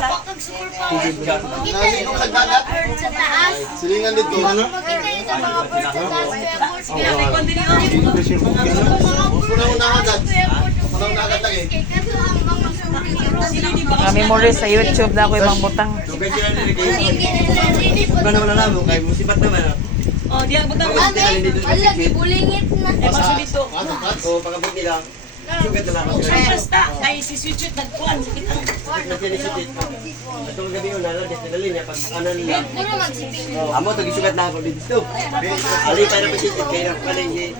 Nani ko kagdagat. Silingan dito. Ano? Una-una agad. Una-una agad lagi. Mga memories sa YouTube na ako ibang butang. Wala na mo kay musibat naman. Oh, diyan butang. Wala, gibulingit na. Masuk dito. O pagabot nila. Sugat na ako. Basta kay si Switchut nagkuhan sa kita. Atong gabi una lang des nila niya pag ano nila. Puro magsiping. Amo to gisugat na ako dito. Ali para pa siya kay ra pala ni.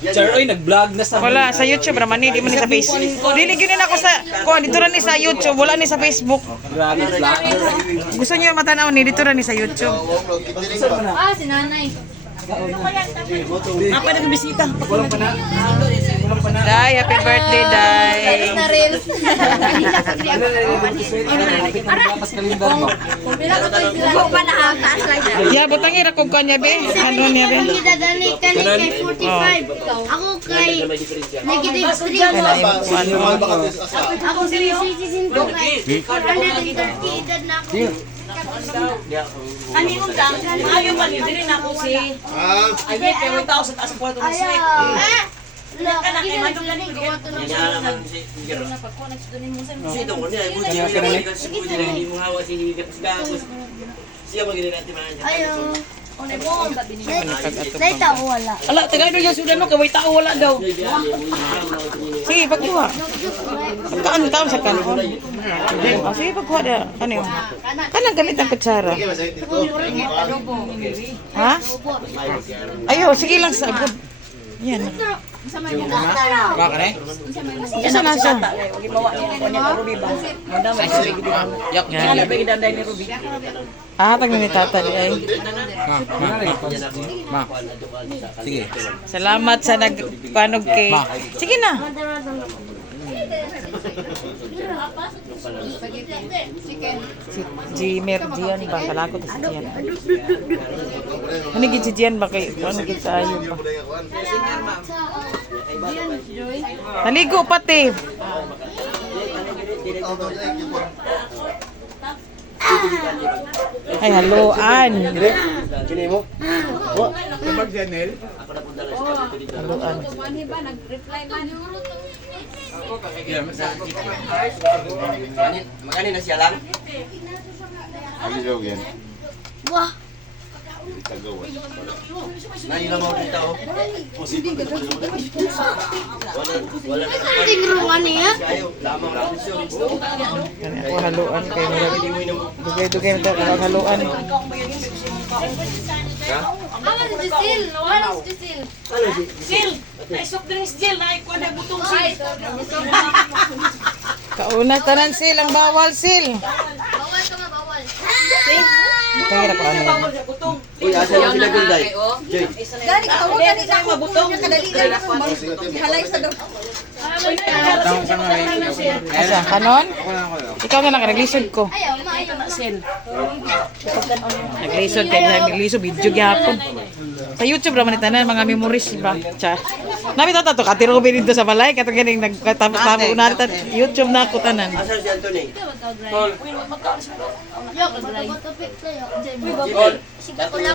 Sir, oy, nag-vlog na sa... Wala, sa YouTube raman ni, di man ni sa Facebook. Dili gyud na ako sa, kuan dito ra ni sa YouTube, wala ni sa Facebook. Grabe, vlogger. Gusto niyo matanaw ni dito ra ni sa YouTube. Ah, si nanay. Apa na bisita? Walang pa na. Walang pa na. Day, happy birthday, Day. Na reels. Mas kalendar mo. Ugo pa na taas lang dyan. Ya, butang ira kog kanya be. Ano niya be? Dadani ka ni kay 45. Ako kay negative 3. Ako si Sinto kay 430 edad na ako. Ano yung dang? Ayaw man yun. Dili na ako si... Ay, kaya may tao sa taas ng kwarto ng snake. Anak, kay Madong Lani. Sino ko niya, buti niya kasi hindi mo hawa si Gagos. Siya magiging natin man. Ayaw. Nay tao wala. Ala, tagay doon yung sudan mo. Kaway tao wala daw. Sige, pagkuha. Kaan sa kanon. Oh, sige, pagkuha da. Ano yun? Kanang gamit ang kutsara. Ha? Ayo, sige lang sa abot. Yan. Baka na eh? Isa na siya. Huwag ibawa niya. Huwag niya ka Ruby ba? Madam, may sabi ko dito. Kaya na ba idanday ni Ruby? Ah, tag ni tata di ay. Ma. Sige. Salamat sa nagpanog kay. Sige na. Si Jimer Dian ba kalakot si Dian. Ano gid si Dian ba kay ano gid tayo ba? Naligo pati. Ay, haluan. Kini mo? Kapag Janel? Haluan. Maganin na siya lang. Ano daw yan? Wah. Naila mo dito. Wala na. Tingruan niya. Ayaw, lamang lang siya. Kani ako haluan kay murag dugay-dugay na ako haluan. Awan si Sil. Wala si Sil. Sil! May soft drinks gel. Naikuha na butong sil. Kauna tanan sil ang bawal sil. Bawal ka bawal. Kaya ko ano. Bawal na butong. Uy, asa yung sinagunday? Joy. Gani ka ako gani ka ako Butong. kadali halay sa do. Tawag ka na eh. Asa kanon? Ikaw na lang naglisod ko. Ayaw, maayaw na Sil. Naglisod kay naglisod video gyapon. Sa YouTube ra man tanan mga memories ba. Cha. Nabi to katiro ko dito sa balay katong ganing nagtabo na YouTube na ako tanan. Asa si Anthony? Yo, magkakapit tayo. Sige ko lang.